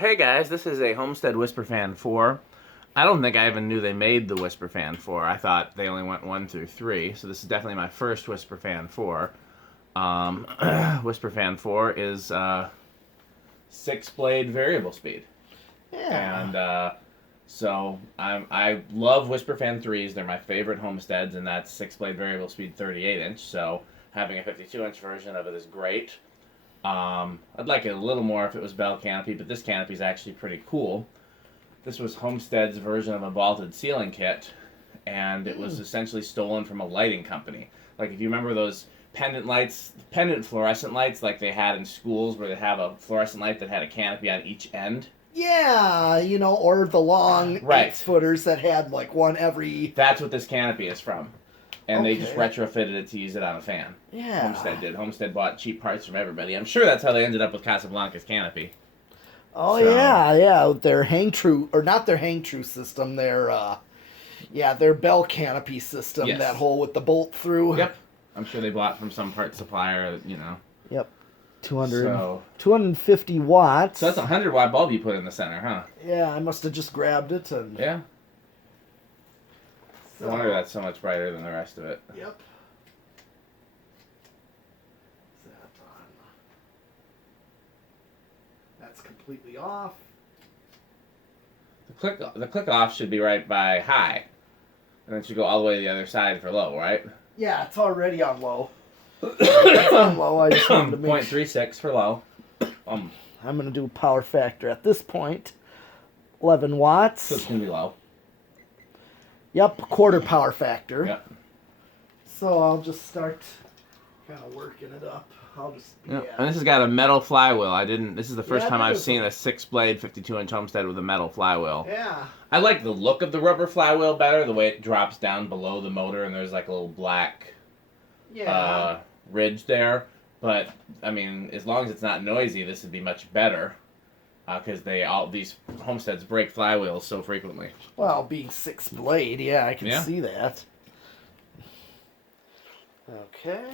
Hey guys, this is a Homestead Whisperfan 4. I don't think I even knew they made the Whisperfan 4. I thought they only went 1 through 3, so this is definitely my first Whisperfan 4. Whisperfan 4 is 6-blade variable speed. Yeah. And so I love Whisperfan 3s. They're my favorite Homesteads, and that's 6-blade variable speed 38-inch, so having a 52-inch version of it is great. I'd like it a little more if it was bell canopy, but this canopy is actually pretty cool. This was Homestead's version of a vaulted ceiling kit, and it was essentially stolen from a lighting company. Like, if you remember those pendant lights, pendant fluorescent lights like they had in schools where they have a fluorescent light that had a canopy on each end? Yeah, or the long Right. 8-footers that had like one every... That's what this canopy is from. And Okay. they just retrofitted it to use it on a fan. Yeah. Homestead did. Homestead bought cheap parts from everybody. I'm sure that's how they ended up with Casablanca's canopy. Oh, So- yeah. Their hang true, or not their hang true system, their bell canopy system, Yes. that hole with the bolt through. Yep. I'm sure they bought from some part supplier, Yep. 200, So, 250 watts. so that's a 100-watt bulb you put in the center, huh? Yeah, I must have just grabbed it and... Yeah. So, No wonder that's so much brighter than the rest of it. Yep. That on. That's completely off. The click off should be right by high. And then it should go all the way to the other side for low, right? Yeah, it's already on low. It's on low. I just wanted to make 0.36 for low. I'm going to do power factor at this point. 11 watts. So it's going to be low. Yep, quarter power factor. Yep. So I'll just start kind of working it up. I'll just... Yep. Yeah. And this has got a metal flywheel. This is the first Yeah, time it I've is. seen a 6-blade 52-inch Homestead with a metal flywheel. Yeah. I like the look of the rubber flywheel better, the way it drops down below the motor and there's like a little black ridge there. But, I mean, as long as it's not noisy, this would be much better. Because these Homesteads break flywheels so frequently. Well, being 6-blade, yeah, I can Yeah. see that. Okay.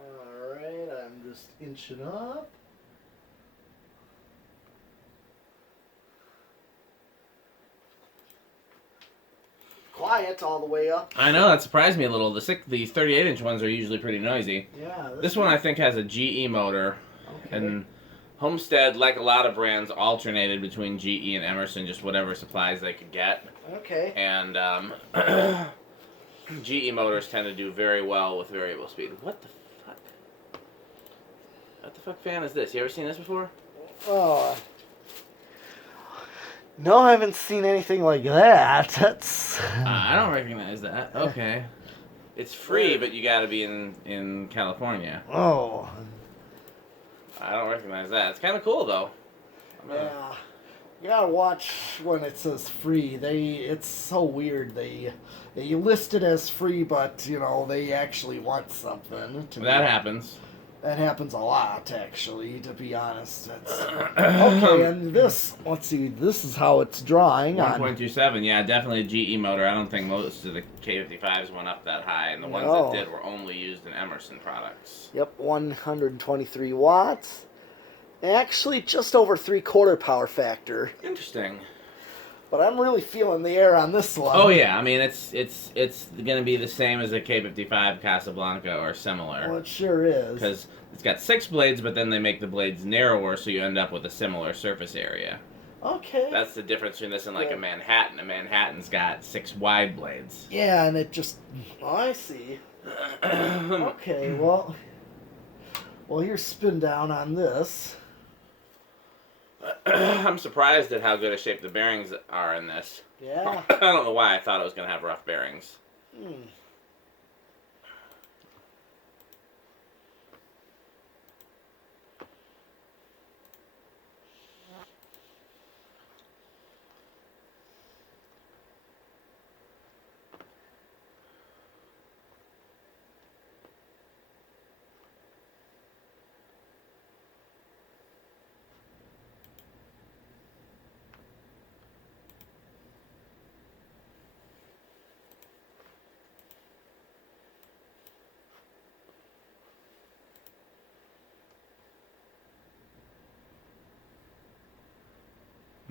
Alright, I'm just inching up. Quiet all the way up. I know, that surprised me a little. The 38-inch ones are usually pretty noisy. Yeah. This one I think has a GE motor. Okay. And Homestead, like a lot of brands, alternated between GE and Emerson, just whatever supplies they could get. Okay. And GE motors tend to do very well with variable speed. What the fuck? What the fuck fan is this? You ever seen this before? Oh. No, I haven't seen anything like that. That's... I don't recognize that. Okay. It's free, but you gotta be in California. Oh. I don't recognize that. It's kind of cool, though. Yeah. You gotta watch when it says free. It's so weird. They list it as free, but they actually want something. That happens. That happens a lot, actually. To be honest, okay. And this, let's see. This is how it's drawing on. 1.27, yeah, definitely a GE motor. I don't think most of the K55s went up that high, and the ones that did were only used in Emerson products. Yep, 123 watts. Actually, just over 3/4 power factor. Interesting. But I'm really feeling the air on this one. Oh yeah, I mean it's gonna be the same as a K55 Casablanca or similar. Well, it sure is. Because it's got 6 blades, but then they make the blades narrower, so you end up with a similar surface area. Okay. That's the difference between this and like a Manhattan. A Manhattan's got 6 wide blades. Yeah, and it just... Oh, I see. Okay, well, here's spin down on this. I'm surprised at how good a shape the bearings are in this. Yeah. I don't know why I thought it was going to have rough bearings.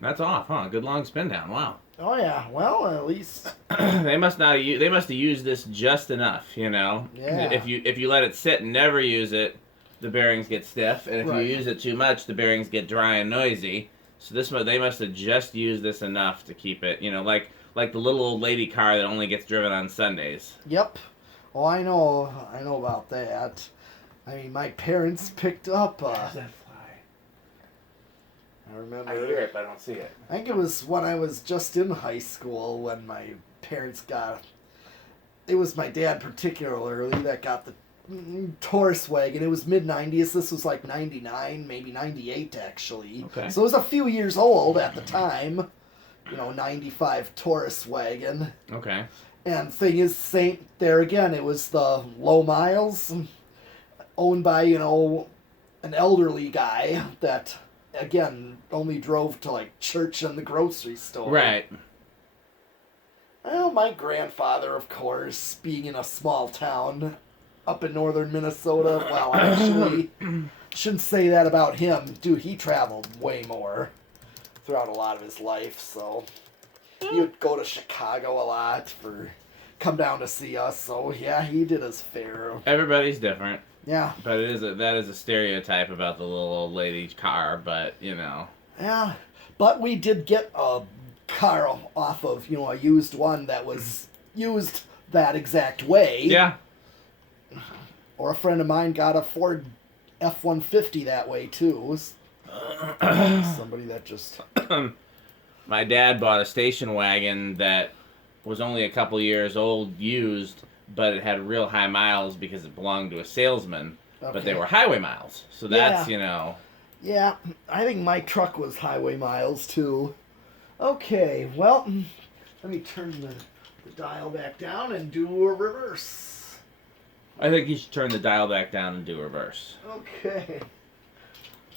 That's off, huh? Good long spin down. Wow. Oh yeah. Well, at least. They must not. They must have used this just enough. You know. Yeah. If you let it sit and never use it, the bearings get stiff, and if Right. you use it too much, the bearings get dry and noisy. So they must have just used this enough to keep it. You know, like the little old lady car that only gets driven on Sundays. Yep. Oh, I know about that. I mean, my parents picked up. Where's that fly? I remember. I hear it, but I don't see it. I think it was when I was just in high school when my parents got. It was my dad particularly that got the Taurus wagon. It was mid '90s. This was like '99, maybe '98 actually. Okay. So it was a few years old at the time. You know, '95 Taurus wagon. Okay. And thing is, there again, it was the low miles, owned by, you know, an elderly guy that, again, only drove to, like, church and the grocery store. Right. Well, my grandfather, of course, being in a small town up in northern Minnesota, well, actually, shouldn't say that about him. Dude, he traveled way more throughout a lot of his life, so... He would go to Chicago a lot come down to see us. So yeah, he did his fair. Everybody's different. Yeah. But that is a stereotype about the little old lady car. But you know. Yeah, but we did get a car off of a used one that was used that exact way. Yeah. Or a friend of mine got a Ford F-150 that way too. Somebody that just. My dad bought a station wagon that was only a couple years old, used, but it had real high miles because it belonged to a salesman. Okay. But they were highway miles, so that's Yeah, I think my truck was highway miles too. Okay, well, let me turn the dial back down and do a reverse. I think you should turn the dial back down and do reverse. Okay.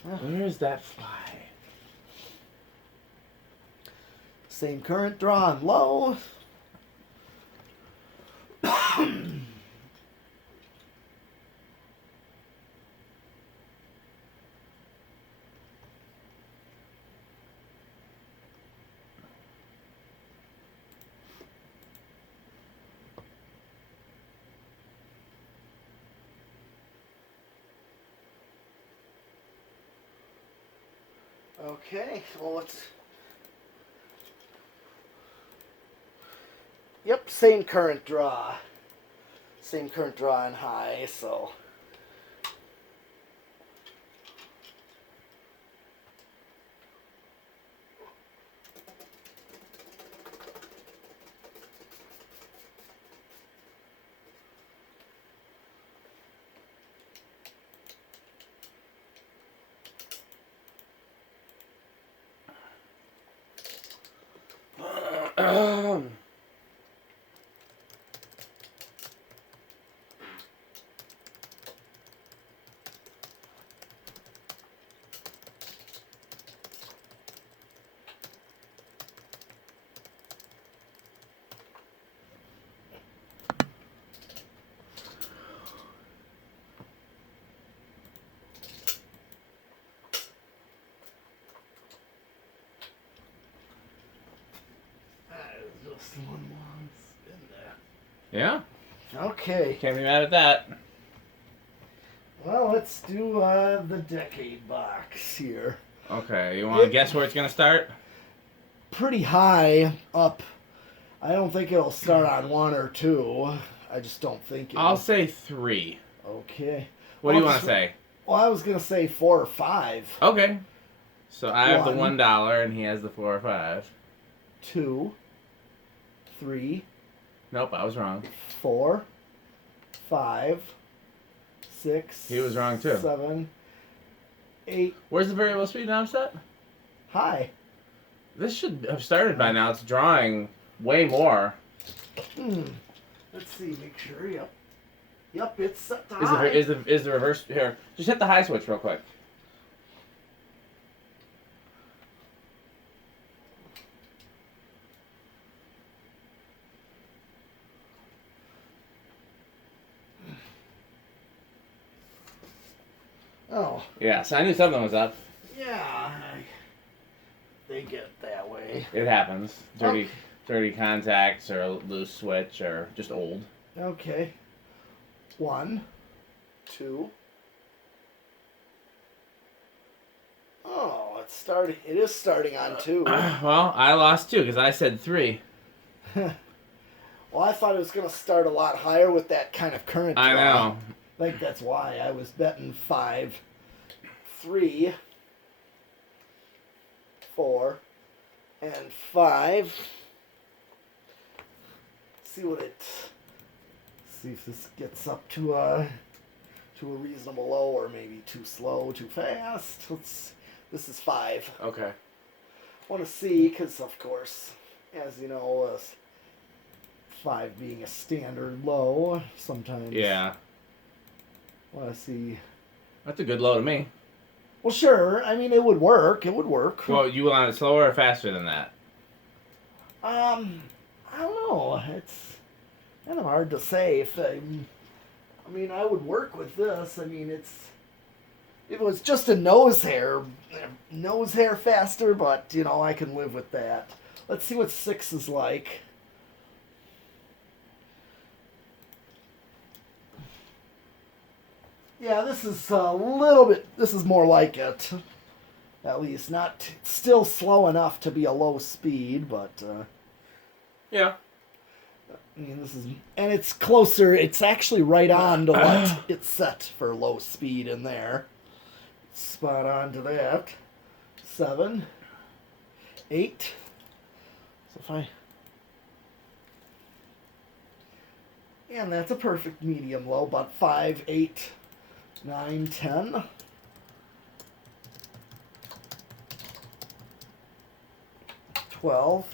Where is that fly? Same current drawn low. Okay, well let's... Yep, same current draw. Same current draw and high, so... Just one long spin there. Yeah? Okay. Can't be mad at that. Well, let's do the decade box here. Okay, you want to guess where it's going to start? Pretty high up. I don't think it'll start on 1 or 2. I just don't think it'll. I'll say 3. Okay. What do you want to say? Well, I was going to say 4 or 5. Okay. So I have the One. $1 and he has the 4 or 5. 2, 3, Nope, I was wrong. 4, 5, 6. He was wrong too. 7, 8. Where's the variable speed now set? High. This should have started by now. It's drawing way more. Let's see. Make sure. Yep. Yep. It's set to Is high. is the reverse here? Just hit the high switch real quick. Oh. Yeah, so I knew something was up. Yeah. They get Okay. It happens. Dirty, Okay. dirty contacts or a loose switch or just old. Okay. 1, 2. Oh, it's starting. It is starting on 2. Well, I lost 2 because I said 3. Well, I thought it was going to start a lot higher with that kind of current draw. I know. I think that's why I was betting 5, 3, 4, and 5. See if this gets up to a reasonable low, or maybe too slow, too fast. This is 5. Okay. Want to see, because of course, as you know, 5 being a standard low, sometimes. Yeah. Want to see. That's a good low to me. Well, sure. I mean, it would work. It would work. Well, you want it slower or faster than that? I don't know. It's kind of hard to say. I would work with this. I mean, if it was just a nose hair faster, but, I can live with that. Let's see what 6 is like. Yeah, this is this is more like it. At least, not still slow enough to be a low speed, but, Yeah. I mean, and it's closer, it's actually right on to what it's set for low speed in there. Spot on to that. 7, 8. So and that's a perfect medium low, about 5, 8, 9, 10. 12.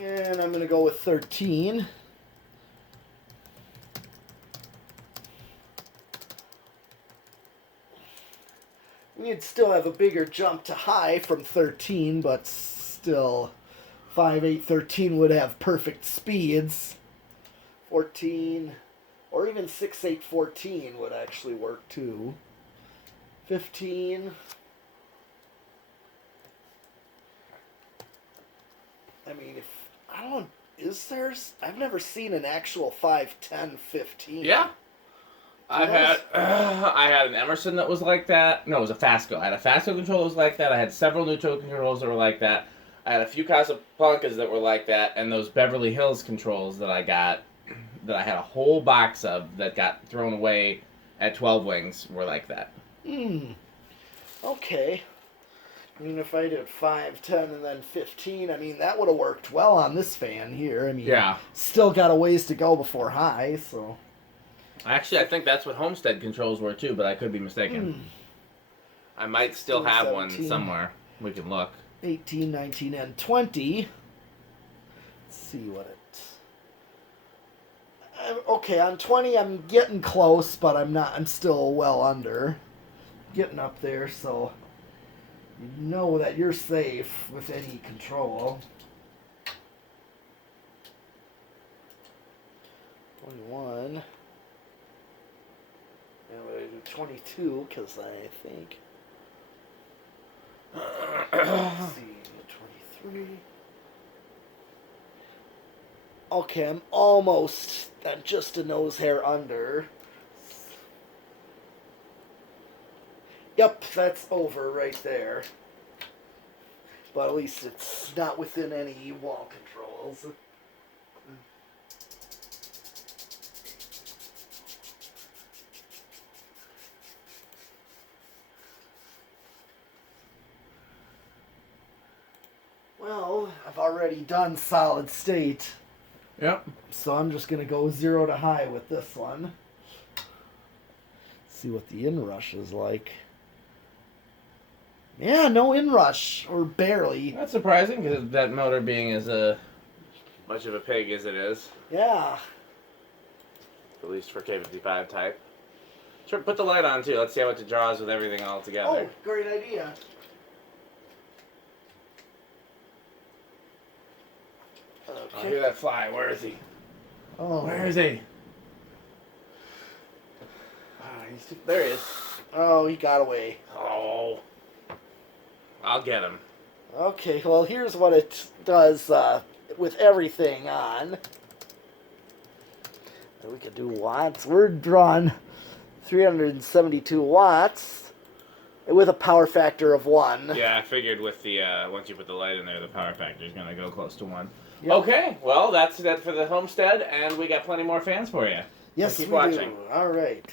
And I'm going to go with 13. We'd still have a bigger jump to high from 13, but still 5, 8, 13 would have perfect speeds. 14, or even 6, 8, 14 would actually work too. 15. I mean, I've never seen an actual 5, 10, 15. Yeah. I had an Emerson that was like that. No, it was a Fasco. I had a Fasco controller that was like that. I had several neutral controls that were like that. I had a few Casablancas that were like that, and those Beverly Hills controls that I got, that I had a whole box of that got thrown away at 12 Wings were like that. Okay. I mean, if I did 5, 10, and then 15, I mean, that would have worked well on this fan here. I mean, Yeah. Still got a ways to go before high, so. Actually, I think that's what Homestead controls were too, but I could be mistaken. I might still 16, have one 17. somewhere. We can look. 18, 19, and 20. Let's see what it. Okay, on 20, I'm getting close, but I'm still well under. Getting up there, so you know that you're safe with any control. 21. And we're going to do 22, because I think. Let's see, 23. Okay, I'm almost at just a nose hair under. Yep, that's over right there. But at least it's not within any wall controls. Well, I've already done solid state. Yep. So I'm just going to go 0 to high with this one. See what the inrush is like. Yeah, no inrush, or barely. That's surprising, because that motor being as much of a pig as it is. Yeah. At least for K55 type. Sure, put the light on too. Let's see how much it draws with everything all together. Oh, great idea. I hear that fly. Where is he? Oh. Where is he? There he is. Oh, he got away. Oh. I'll get him. Okay, well, here's what it does with everything on. And we could do watts. We're drawing 372 watts with a power factor of 1. Yeah, I figured with the once you put the light in there, the power factor is going to go close to 1. Yep. Okay, well, that's it for the Homestead, and we got plenty more fans for you. Yes, so keep we watching. do. All right.